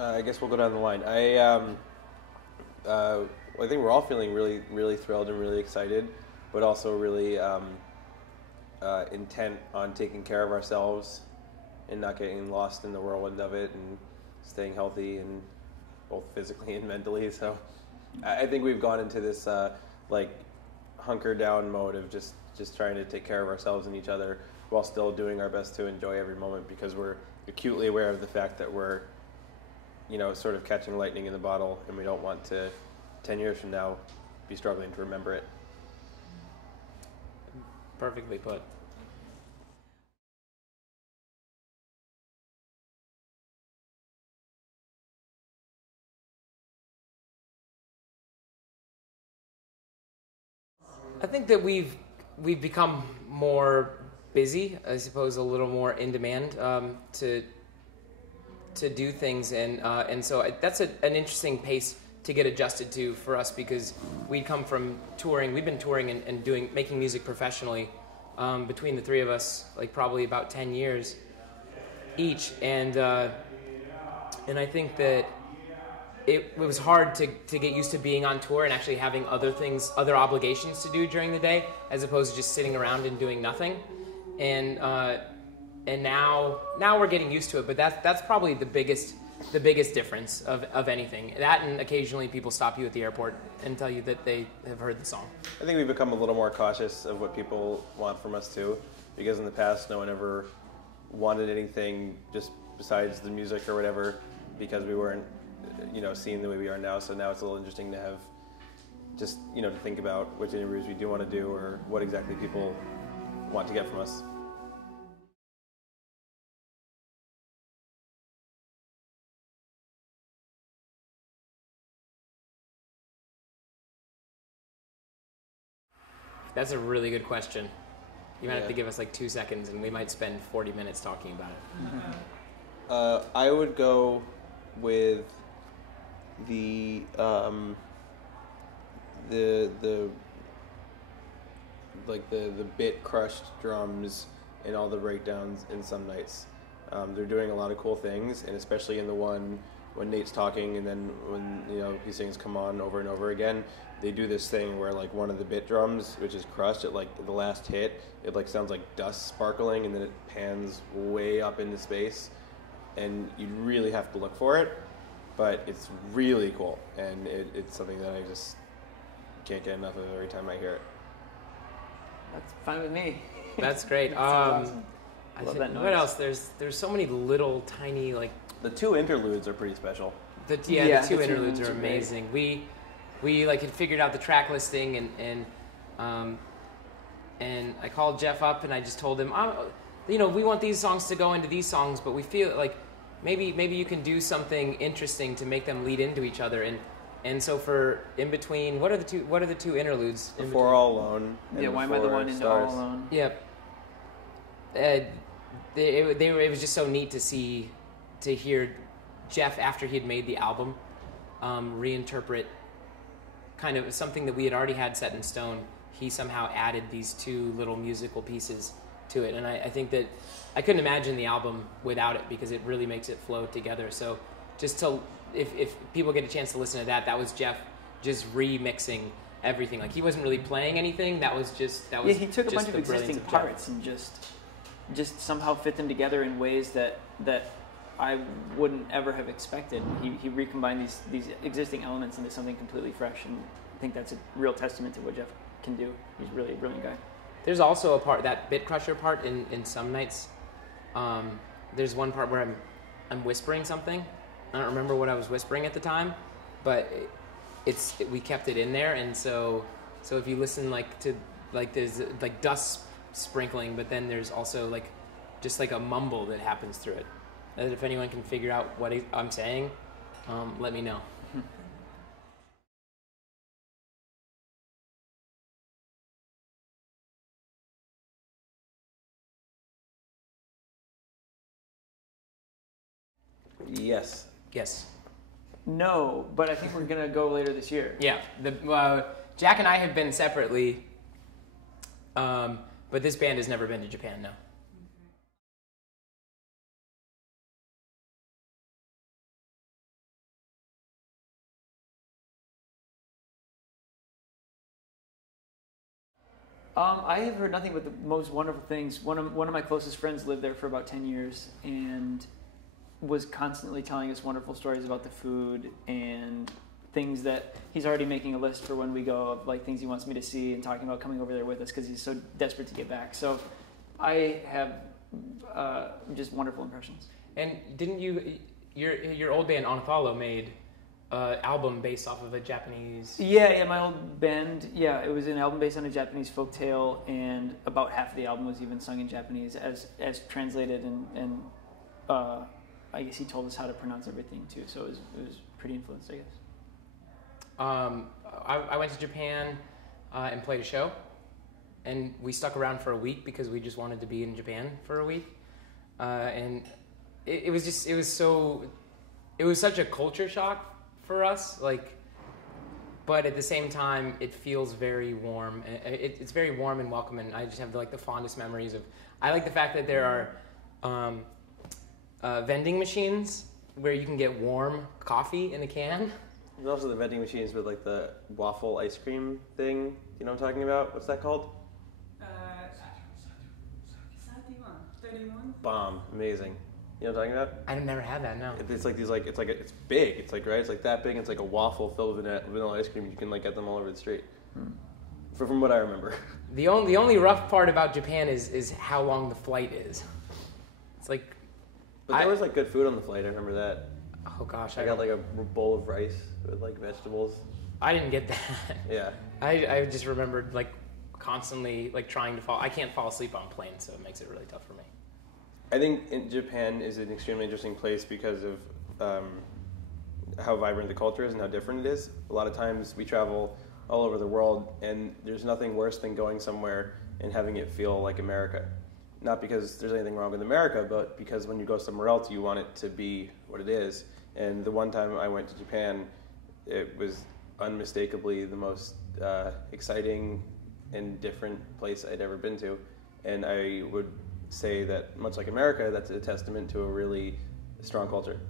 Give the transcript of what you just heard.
I guess we'll go down the line. I think we're all feeling really, really thrilled and really excited, but also really intent on taking care of ourselves and not getting lost in the whirlwind of it and staying healthy and both physically and mentally. So I think we've gone into this like hunker down mode of just trying to take care of ourselves and each other while still doing our best to enjoy every moment, because we're acutely aware of the fact that we're, sort of catching lightning in the bottle, and we don't want to 10 years from now be struggling to remember it. Perfectly put. I think that we've become more busy, I suppose, a little more in demand to do things, and so that's an interesting pace to get adjusted to for us, because we come from touring. We've been touring and making music professionally between the three of us, like probably about 10 years each, and I think that it was hard to get used to being on tour and actually having other obligations to do during the day, as opposed to just sitting around and doing nothing. And now we're getting used to it, but that's probably the biggest difference of anything. That, and occasionally people stop you at the airport and tell you that they have heard the song. I think we've become a little more cautious of what people want from us too, because in the past no one ever wanted anything just besides the music or whatever, because we weren't seen the way we are now. So now it's a little interesting to have just to think about which interviews we do want to do, or what exactly people want to get from us. That's a really good question. You might have to give us like 2 seconds, and we might spend 40 minutes talking about it. I would go with the bit crushed drums and all the breakdowns in some nights. They're doing a lot of cool things, and especially in the one when Nate's talking, and then when he sings "Come On" over and over again, they do this thing where like one of the bit drums, which is crushed, at like the last hit, it like sounds like dust sparkling, and then it pans way up into space, and you really have to look for it, but it's really cool, and it's something that I just can't get enough of every time I hear it. That's fine with me. That's great. Awesome. I love that noise. What else? There's so many little tiny like. The two interludes are pretty special. The two interludes are amazing. We like had figured out the track listing, and I called Jeff up and I just told him, we want these songs to go into these songs, but we feel like maybe you can do something interesting to make them lead into each other, and so for in between, what are the two interludes? Before All Alone. And Why Am I the One into All Alone? Yep. It was just so neat to hear Jeff, after he had made the album, reinterpret kind of something that we had already had set in stone. He somehow added these two little musical pieces to it, and I think that I couldn't imagine the album without it, because it really makes it flow together. So just if people get a chance to listen to that was Jeff just remixing everything. Like, he wasn't really playing anything. He took a bunch of existing parts and just somehow fit them together in ways that I wouldn't ever have expected. He recombined these existing elements into something completely fresh, and I think that's a real testament to what Jeff can do. He's really a brilliant guy. There's also a part, that Bit Crusher part in Some Nights. There's one part where I'm whispering something. I don't remember what I was whispering at the time, but we kept it in there, and so if you listen there's like dust sprinkling, but then there's also just like a mumble that happens through it. And if anyone can figure out what I'm saying, let me know. Yes. No, but I think we're going to go later this year. Yeah. Jack and I have been separately, but this band has never been to Japan, no. I have heard nothing but the most wonderful things. One of my closest friends lived there for about 10 years and was constantly telling us wonderful stories about the food and things that he's already making a list for when we go of like things he wants me to see and talking about coming over there with us because he's so desperate to get back. So I have just wonderful impressions. And didn't your old band Onthalo made album based off of a Japanese... Yeah, my old band, it was an album based on a Japanese folktale, and about half of the album was even sung in Japanese as translated, and I guess he told us how to pronounce everything too, so it was pretty influenced, I guess. I went to Japan and played a show, and we stuck around for a week because we just wanted to be in Japan for a week, and it was such a culture shock for us, like, but at the same time, it feels very warm. It's very warm and welcome, and I just have like the fondest memories of. I like the fact that there are vending machines where you can get warm coffee in a can. There's also the vending machines with like the waffle ice cream thing. You know what I'm talking about? What's that called? 31. Bomb, amazing. You know what I'm talking about? I've never had that. No. It's like these it's big. It's like right. It's like that big. It's like a waffle filled with vanilla ice cream. You can like get them all over the street. From what I remember. The only rough part about Japan is how long the flight is. It's like. But there was like good food on the flight. I remember that. Oh gosh, I got like a bowl of rice with like vegetables. I didn't get that. Yeah. I just remembered like constantly like trying to fall. I can't fall asleep on planes, so it makes it really tough for me. I think Japan is an extremely interesting place because of how vibrant the culture is and how different it is. A lot of times we travel all over the world, and there's nothing worse than going somewhere and having it feel like America. Not because there's anything wrong with America, but because when you go somewhere else, you want it to be what it is. And the one time I went to Japan, it was unmistakably the most exciting and different place I'd ever been to. And I would say that, much like America, that's a testament to a really strong culture.